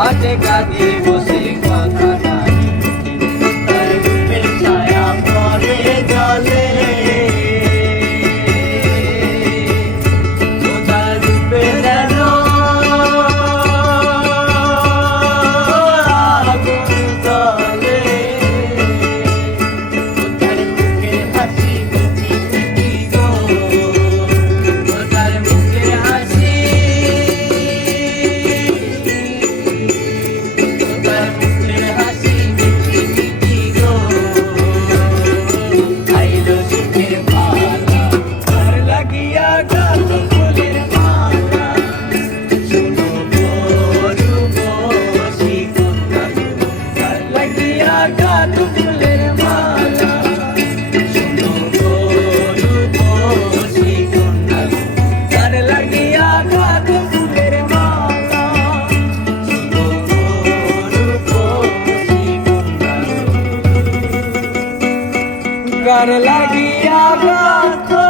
Só chega de você. কার লাগিয়া